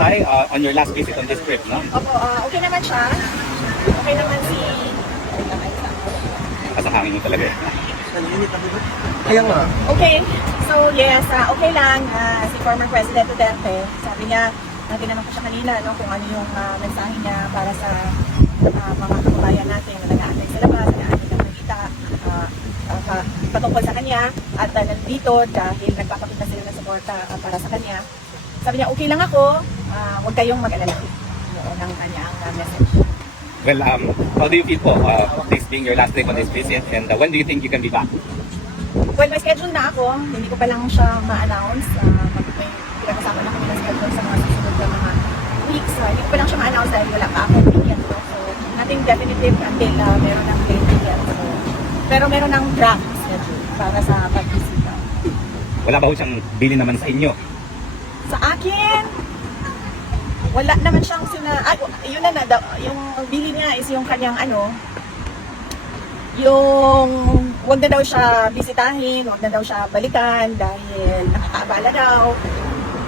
Tay, uh, on your last visit on this trip, no? Opo, ah, okay naman siya. Okay naman si... Kasahangin mo talaga eh. Kaya nga. Okay, so yes, ah, okay lang. ah, si former President Duterte, sabi niya, uh, tinanong ko siya kanina no, kung ano yung ah, mensahe niya para sa ah, mga kababayan natin na nag-aantay sa labas, nag-aantay ng balita, ah, ah, pa- patungkol sa kanya at uh, nandito dahil nagpapakita sila ng suporta ah, para sa kanya. Sabi niya, okay lang ako, ah, huwag kayong mag-alala. Yun ang kanyang ah, message. Well, um, how do you feel po, uh, this being your last trip on this visit, and uh, when do you think you can be back? Well, may schedule na ako. Hindi ko pa lang siya ma-announce. Uh, may pinag-usapan na kami ng schedule sa mga susunod na mga weeks. Uh, hindi ko pa lang siya ma-announce dahil wala pa ako weekend. No? So, nothing definitive until uh, meron ng date weekend. So, pero meron ng draft schedule para sa pagbisita. Wala ba ho siyang bili naman sa inyo? Sa akin, wala naman siyang sina... Ah, yun na na, yung bili niya is yung kanyang ano, yung wag na daw siya bisitahin, wag na daw siya balikan dahil nakakaabala daw.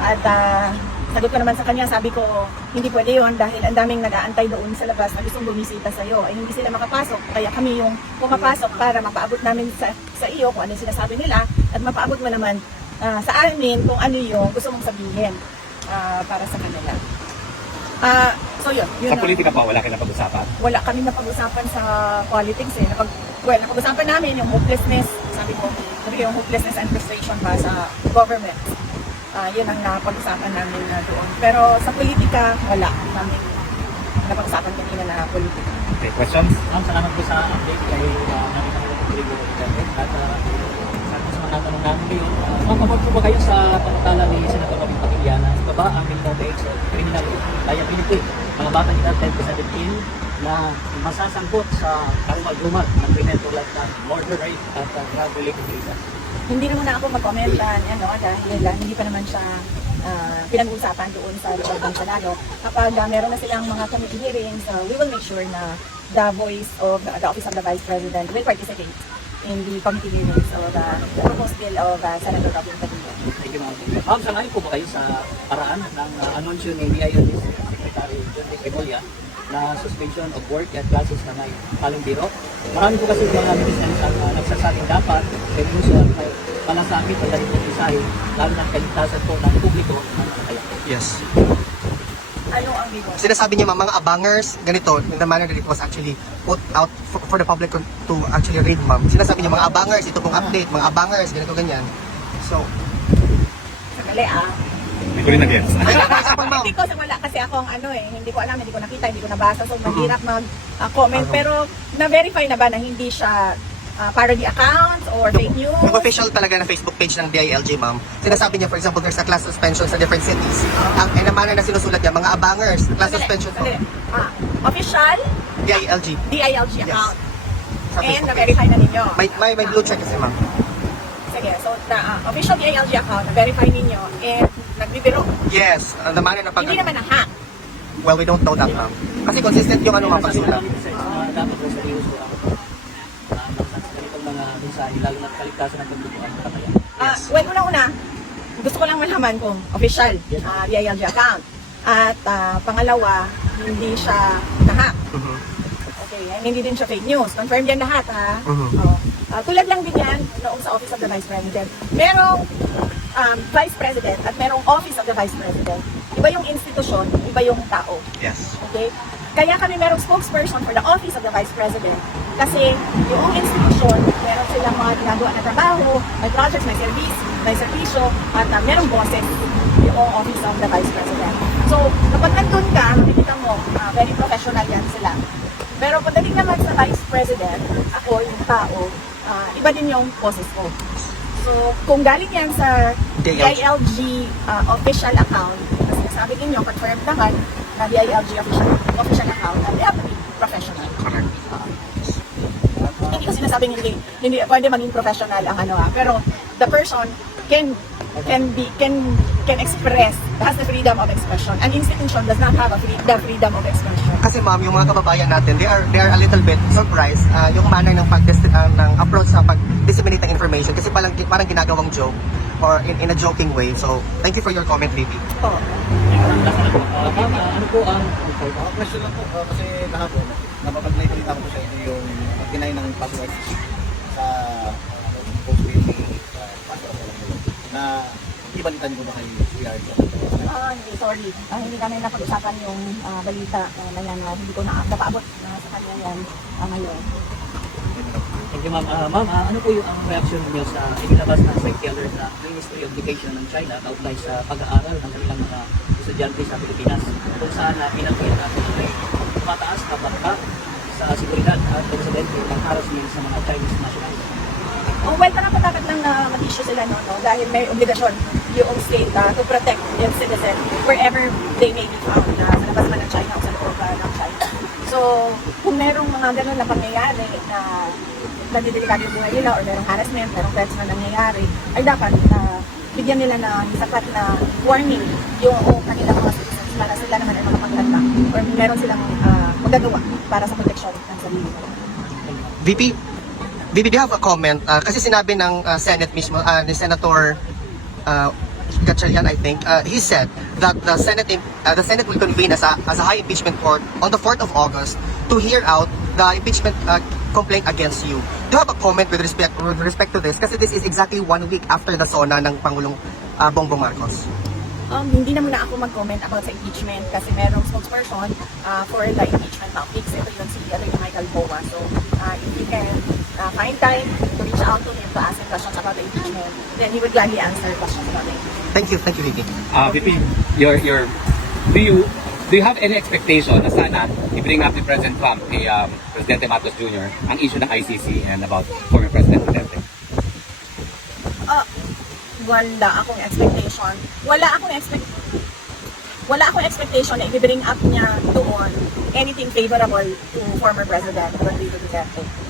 At ah, sagot ko naman sa kanya, sabi ko, hindi pwede yon dahil ang daming nag-aantay doon sa labas na gustong bumisita sa iyo. Ay hindi sila makapasok, kaya kami yung pumapasok para mapaabot namin sa, sa iyo kung ano yung sinasabi nila at mapaabot mo naman ah, sa amin kung ano yung gusto mong sabihin ah, para sa kanila. Ah, so yun, yun Sa ang- politika pa, wala kayo na pag-usapan? wala kami napag-usapan sa politics eh. Napag, well, napag-usapan namin yung hopelessness, sabi ko, sabi ko yung hopelessness and frustration ba sa government. Ah, yun ang napag-usapan namin na doon. Pero sa politika, wala namin napag-usapan kanina na politika. Okay, questions? Ma'am, salamat po sa update kay uh, namin ang Rodrigo Duterte. At uh, sa mga tanong namin kayo, uh, ma'am, pabor po ba kayo sa pagkatala ni Senator Robin ito ba ang criminal case or criminal liability? Mga bata ni 10 to 17 na masasangkot sa karumag-rumag ng krimen tulad ng murder rate at uh, drug-related cases. Hindi naman na ako mag-comment ah, ano, dahil ah, hindi pa naman siya ah, pinag-uusapan doon sa loob ng Senado. Kapag ah, meron na silang mga committee hearings, ah, we will make sure na the voice of the, the Office of the Vice President will participate in the committee hearings of the, the proposed bill of uh, Senator Robin Padilla. Ma'am. Ma'am, sangayon po ba kayo sa paraan ng uh, anunsyo ni DILG Secretary John De Crimolia na suspension of work at classes na may halong biro? Marami po kasi mga business ang uh, nagsasabing dapat seryoso at may malasakit ang dalit ng isahe, lalo na kaligtasan po ng publiko ng mga kaya. Yes. Ano ang bigo? Sinasabi niya mga abangers, ganito, in the manner that it was actually put out for, for the public to actually read, ma'am. Sinasabi niya mga abangers, ito pong update, mga abangers, ganito, ganyan. So, Sandali ah. Hindi ko rin nag-gets. Hindi ko sa wala kasi ako ang ano eh, hindi ko alam, hindi ko nakita, hindi ko nabasa, so mahirap mag-comment. Ano? Pero na-verify na ba na hindi siya ah, parody account or fake news? Yung official talaga na Facebook page ng DILG, ma'am, sinasabi niya, for example, there's a class suspension sa different cities. Ang in the manner na sinusulat niya, mga abangers, class Sandali, suspension sandali. Ah, official DILG. DILG Yes. account. Sa And na-verify na ninyo. May, may, may blue check kasi, ma'am. Sige, so the ah, official DILG account, na-verify ninyo and nagbibiro. Yes, uh, the manner na pag... Hindi naman na-hack. Well, we don't know that, ma'am. Kasi consistent yung ano, sabi pagsulat. uh, dapat po seryoso ang uh, mga mensahe, lalo na kaligtasan ng publiko ang kaya. Ah, well, unang-una, gusto ko lang malaman kung official ah, DILG account. At ah, pangalawa, hindi siya na-hack. Mhm. Okay, and hindi din siya fake news. Confirm yan lahat, ha? Mhm. Oh. Ah, tulad lang din yan noong sa Office of the Vice President. Merong um, Vice President at merong Office of the Vice President. Iba yung institusyon, iba yung tao. Yes. Okay? Kaya kami merong spokesperson for the Office of the Vice President kasi yung institusyon, meron silang mga ginagawa na trabaho, may projects, may service, may servisyo, at uh, merong boses yung Office of the Vice President. So, kapag nandun ka, makikita mo, ah, very professional yan sila. Pero pagdating naman sa Vice President, ako, yung tao, ah, iba din yung boses ko. So, kung galing yan sa DILG. Uh, official account, kasi sabi ninyo, confirmed naman na DILG official, official account, and they have to be professional. Correct. Hindi ko sinasabing hindi, hindi pwede maging professional ang ano ah, pero the person can can be can can express has the freedom of expression. An institution does not have a free, the freedom of expression. Kasi ma'am, yung mga kababayan natin, they are they are a little bit surprised uh, yung manner ng pag uh, ng approach sa pag-disseminate ng information kasi parang parang ginagawang joke or in, in a joking way. So, thank you for your comment, last na lang po. Ah, ah, ano po ang... Question lang po, kasi kahapon, napapag-naibalita ko po sa inyo yung kinay ng password sa post ni password ko na ibalitan ko ba kay PR Ah, hindi, sorry. Ah, hindi namin napag-usapan yung ah, balita ah, na yan. ah, hindi ko na napaabot na sa kanya yan ah, ngayon. Thank you, ma'am. Ah, ma'am, ah, ano po yung ang reaction niyo sa inilabas ng circular sa Ministry of Education ng China kaugnay sa pag-aaral ng kanilang mga estudyante sa Pilipinas kung saan na pinagkaya natin ay tumataas na bangka sa seguridad at presidente ng harassment sa mga Chinese nationals. Oh, well, karapat dapat lang na mag-issue sila no, no, dahil may obligasyon yung state ah, to protect its citizen wherever they may be found, na sa labas man ng China o sa loob ah, ng China. So, kung merong mga ganun na pangyayari na nandidelikado yung buhay nila or merong harassment, merong threats na nangyayari, ay dapat na bigyan nila na sapat na warning yung o kanilang mga citizens para sila naman ay makapagtanda or meron silang ah, magagawa para sa protection ng sarili nila. VP, VP, do you have a comment? Uh, kasi sinabi ng uh, Senate mismo, uh, ni Senator uh, Gatchalian, I think, uh, he said that the Senate uh, the Senate will convene as a, as a high impeachment court on the 4th of August to hear out the impeachment uh, complaint against you. Do you have a comment with respect with respect to this? Kasi this is exactly one week after the SONA ng Pangulong uh, Bongbong Marcos. Um, hindi na muna ako mag-comment about sa impeachment kasi merong spokesperson uh, for the impeachment topics. Ito yun si Atty. Michael Boa. So, uh, if you can uh, find time to reach out to him to ask him questions about the impeachment, then he would gladly answer questions about the impeachment. Thank you, thank you, VP. Uh, VP, your, your, do you, do you have any expectation na sana i-bring up ni President Trump kay um, Presidente Marcos Jr. ang issue ng ICC and about former President Duterte? Ah, wala akong expectation. Wala akong expect wala akong expectation na i-bring up niya doon anything favorable to former President Rodrigo Duterte.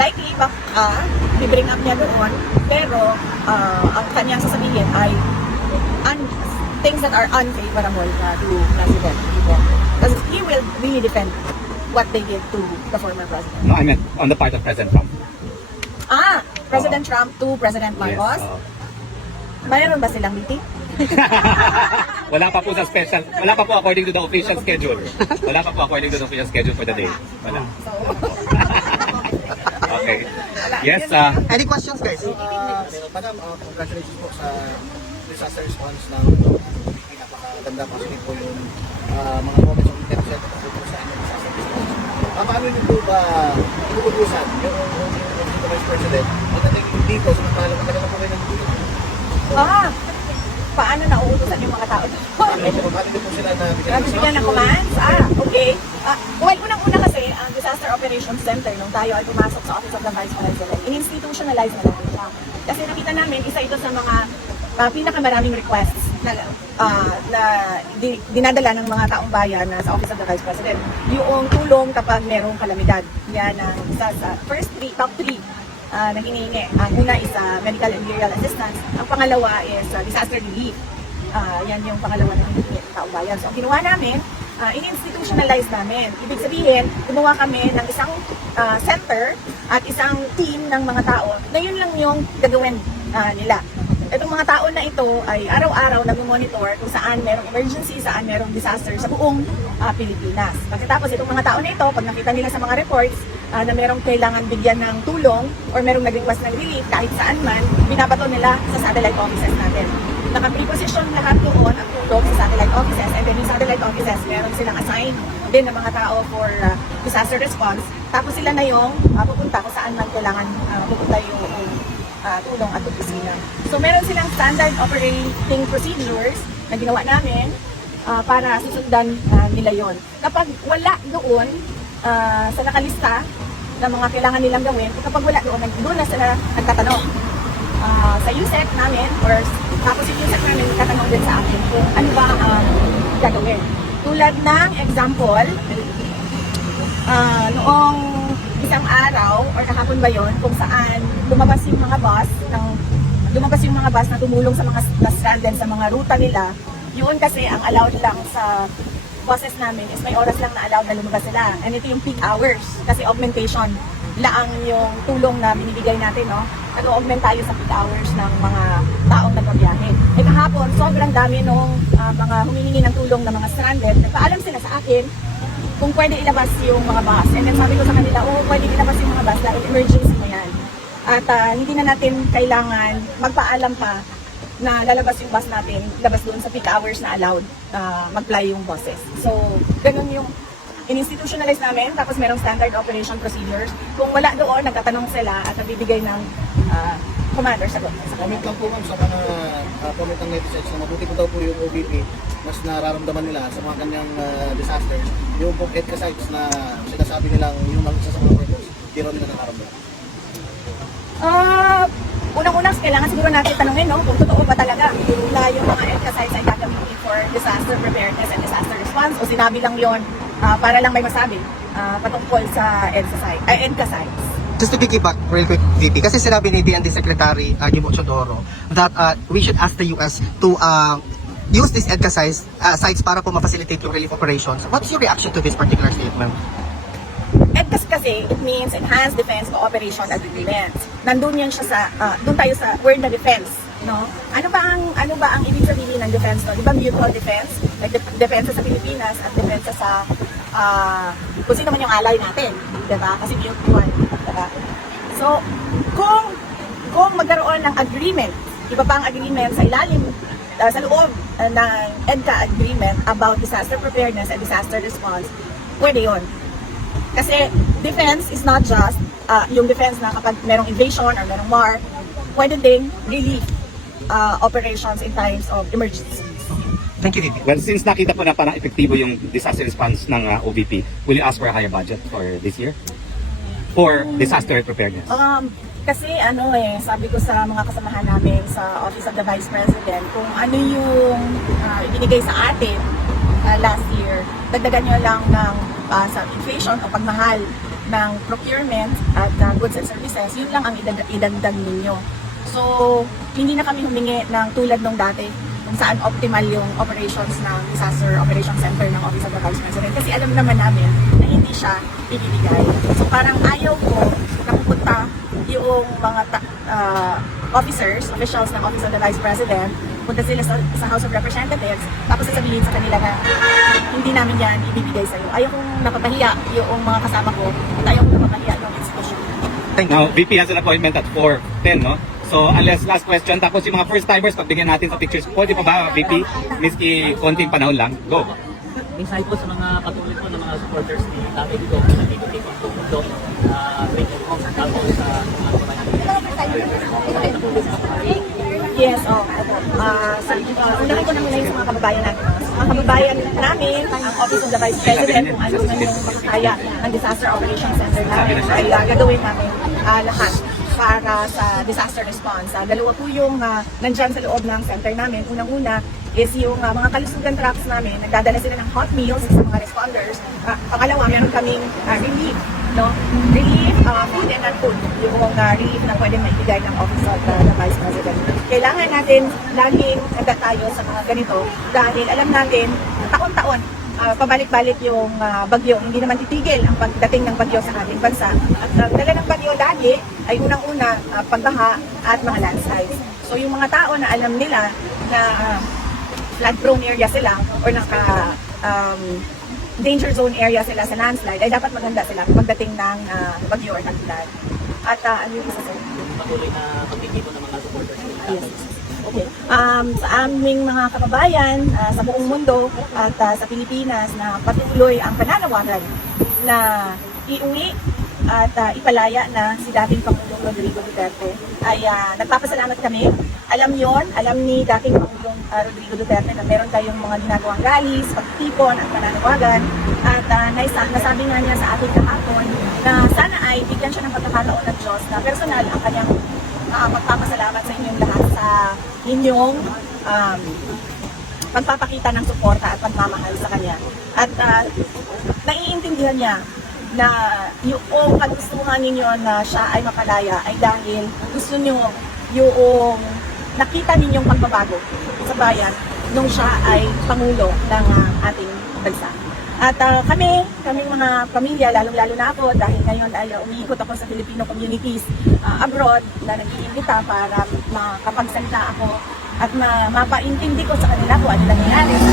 Likely, bak ah, i-bring up niya doon, pero ah, ang kanyang sasabihin ay un- things that are unfavorable na to President Duterte. Because he will really defend what they did to the former president. No, I meant on the part of President Trump. Ah, President Trump to President Marcos. Yes, uh, Mayroon ba silang meeting? wala pa po sa special, wala pa po according to the official schedule. Wala pa po according to the official schedule for the day. Wala. So, Okay. Yes, uh, Any questions, guys? Uh, Madam, uh, congratulations po sa disaster response ng pinapakaganda positive po yung uh, mga moments of intercept po po sa inyong disaster response. Uh, paano niyo po ba inuutusan yung yung Vice President pagdating dito sa mga matagal na po kayo nandito? ah, paano nauutosan yung mga tao doon? Paano po paano po sila na bigyan ng commands? Ah, okay. Ah, well, unang-una kasi, ang Disaster Operations Center, nung tayo ay pumasok sa Office of the Vice President, in-institutionalize na natin siya. Kasi nakita namin, isa ito sa mga ah, pinakamaraming requests na, ah, na di, dinadala ng mga taong bayan na sa Office of the Vice President. Yung tulong kapag merong kalamidad. Yan ang isa sa first three, top three ah, na hinihingi. Ang una is ah, medical and burial assistance. Ang pangalawa is ah, disaster relief. Ah, yan yung pangalawa na hinihingi ng taong bayan. So, ang ginawa namin, uh, in-institutionalize namin. Ibig sabihin, gumawa kami ng isang ah, center at isang team ng mga tao na yun lang yung gagawin ah, nila. Itong mga tao na ito ay araw-araw nag-monitor kung saan merong emergency, saan merong disaster sa buong ah, Pilipinas. Pagkatapos itong mga tao na ito, pag nakita nila sa mga reports ah, na merong kailangan bigyan ng tulong or merong nag-request ng relief kahit saan man, binabato nila sa satellite offices natin. Naka-preposition lahat doon ang tulong sa satellite offices and then yung satellite offices, meron silang assign din ng mga tao for ah, disaster response. Tapos sila na yung ah, pupunta kung saan man kailangan ah, pupunta yung ah, tulong at opisina. So meron silang standard operating procedures na ginawa namin ah, para susundan ah, nila yon. Kapag wala doon ah, sa nakalista ng mga kailangan nilang gawin, kapag wala doon, doon na sila nagtatanong ah, sa USEC namin or tapos yung USEC namin tatanong din sa akin kung ano ba ang gagawin. Tulad ng example, ah, noong isang araw or kahapon ba yon kung saan lumabas yung mga bus ng lumabas yung mga bus na tumulong sa mga stranded sa mga ruta nila yun kasi ang allowed lang sa buses namin is may oras lang na allowed na lumabas sila and ito yung peak hours kasi augmentation laang yung tulong na binibigay natin no nag-augment tayo sa peak hours ng mga taong nagbabiyahe. Eh kahapon, sobrang dami nung ah, mga humihingi ng tulong ng mga stranded. Nagpaalam sila sa akin kung pwede ilabas yung mga bus. And then sabi ko sa kanila, oo, pwede ilabas yung mga bus dahil emergency mo yan. At ah, hindi na natin kailangan magpaalam pa na lalabas yung bus natin, labas doon sa peak hours na allowed uh, mag-fly yung buses. So, ganun yung in-institutionalize namin, tapos merong standard operation procedures. Kung wala doon, nagtatanong sila at nagbibigay ng uh, commander sagot. sa. Comment lang po ma'am sa mga uh, comment ng netizens na mabuti po daw po yung OBP mas nararamdaman nila sa mga kanyang uh, disasters. Yung pong EDCA sites na sinasabi nilang yung mga isa sa mga workers, di raw nila nakaramdaman. Ah, unang-unang kailangan siguro natin tanungin no, kung totoo ba talaga na yung mga sites ay gagamitin for disaster preparedness and disaster response o sinabi lang yon ah, para lang may masabi ah, patungkol sa site, ay, sites. Just to piggyback real quick, VP, kasi sinabi ni DND Secretary uh, Yumo Chodoro that uh, we should ask the US to uh, use these EDCA sites, uh, sites para po ma-facilitate yung relief operations. What's your reaction to this particular statement? EDCAS kasi, it means Enhanced Defense Cooperation Agreement. Nandun yan siya sa, ah, doon tayo sa word na defense. No? Ano ba ang ano ba ang ibig sabihin ng defense no? Di ba mutual defense? Like de- depensa sa Pilipinas at depensa sa ah, kung sino man yung ally natin, 'di ba? Kasi mutual, 'di ba? So, kung kung magkaroon ng agreement, iba pa ang agreement sa ilalim ah, sa loob ah, ng EDCA agreement about disaster preparedness and disaster response, pwede 'yon. Kasi defense is not just uh, yung defense na kapag merong invasion or merong war, pwede ding relief uh, operations in times of emergencies. Thank you, VP. Well, since nakita po na parang epektibo yung disaster response ng uh, OVP, will you ask for a higher budget for this year? For disaster preparedness? Um, kasi ano eh, sabi ko sa mga kasamahan namin sa Office of the Vice President, kung ano yung uh, ibinigay sa atin uh, last year, dagdagan nyo lang ng uh, sa inflation o pagmahal ng procurement at uh, goods and services, yun lang ang idag- idagdag ninyo. So, hindi na kami humingi ng tulad nung dati kung saan optimal yung operations ng Disaster Operations Center ng Office of the President. Kasi alam naman namin na hindi siya ibibigay. So parang ayaw ko na pupunta yung mga ta- ah, officers, officials ng Office of the Vice President, punta sila sa, sa House of Representatives, tapos sasabihin sa kanila na hindi namin yan ibibigay sa'yo. Ayaw kong napapahiya yung mga kasama ko at ayaw kong napapahiya yung institution. Thank you. Now, VP has an appointment at 4.10, no? So, unless last question, tapos yung mga first timers, pagbigyan natin sa pictures, pwede pa ba, VP? Miski konting panahon lang, go. Mensahe po sa mga patuloy po ng mga supporters ni Tami Digo na nandito dito ang tumundo na thank you po tapos sa mga kabayan. Yes, oh. Uh, sa, uh, unahin ko na muna yung sa mga kababayan natin. Mga kababayan namin, ang Office of the Vice President, kung ano man yung makakaya ng Disaster Operations Center namin, ay uh, gagawin namin uh, lahat para sa disaster response. Uh, dalawa po yung uh, nandyan sa loob ng center namin. Unang-una is yung uh, mga kalusugan trucks namin, nagdadala sila ng hot meals sa mga responders. Uh, pangalawa, meron kaming uh, relief no? Relief, uh, food and non-food, yung uh, relief na pwede maibigay ng Office of uh, the Vice President. Kailangan natin laging handa tayo sa mga ganito dahil alam natin, taon-taon, uh, pabalik-balik yung uh, bagyo. Hindi naman titigil ang pagdating ng bagyo sa ating bansa. At ang dala ng bagyo lagi ay unang-una uh, pagbaha at mga landslides. So yung mga tao na alam nila na uh, flood prone area sila or naka um, danger zone area sila sa landslide, ay dapat maganda sila pagdating ng ah, bagyo or taglan. At ah, ano yung isa sa Patuloy na pagtitipon ng mga supporters ni Tami. Yes. Okay. Um, sa aming mga kababayan ah, sa buong mundo at ah, sa Pilipinas na patuloy ang pananawagan na iuwi at ah, ipalaya na si dating Pangulong Rodrigo Duterte ay ah, nagpapasalamat kami. Alam yon, alam ni dating Pangulong ah, Rodrigo Duterte na meron tayong mga ginagawang rallies, pagtipon at pananawagan at uh, naisa, nasabi nga niya sa akin kahapon na sana ay bigyan siya ng pagkakataon ng Diyos na personal ang kanyang uh, magpapasalamat sa inyong lahat sa inyong um, pagpapakita ng suporta at pagmamahal sa kanya. At uh, naiintindihan niya na yung kagustuhan ninyo na siya ay mapalaya ay dahil gusto niyo yung nakita ninyong pagbabago sa bayan nung siya ay pangulo ng uh, ating bansa. At ah, kami, kaming mga pamilya, lalong-lalo na ako, dahil ngayon ay uh, umiikot ako sa Filipino communities ah, abroad na nag-iimbita para makapagsalita ako at ma mapaintindi ko sa kanila kung ano nangyayari sa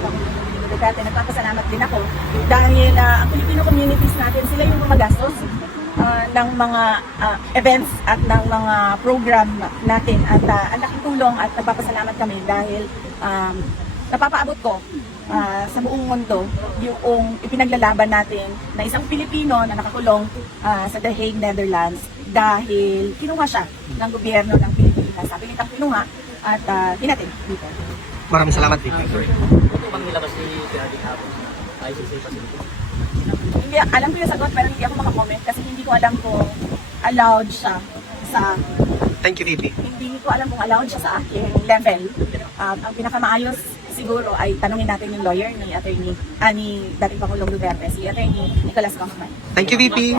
pa Duterte. Nagpapasalamat din ako dahil ah, ang Filipino communities natin, sila yung gumagastos ah, ng mga ah, events at ng mga program natin at ah, ang laking tulong at nagpapasalamat kami dahil um, napapaabot ko ah, sa buong mundo yung ipinaglalaban natin na isang Pilipino na nakakulong ah, sa The Hague, Netherlands dahil kinuha siya ng gobyerno ng Pilipinas. Sabi nitang kinuha at uh, dito. Maraming salamat, VP. Ah, sir, ito bang nilabas ni Geraldine Hapon sa ICC facility? Hindi, alam ko yung sagot pero hindi ako makakomment kasi hindi ko alam kung allowed siya sa Thank you, VP. hindi ko alam kung allowed siya sa aking level. Um, ang pinakamaayos siguro ay tanungin natin yung lawyer ni attorney, ah, ni dating Pangulong Duterte, si attorney Nicolas Kaufman. Thank you, VP.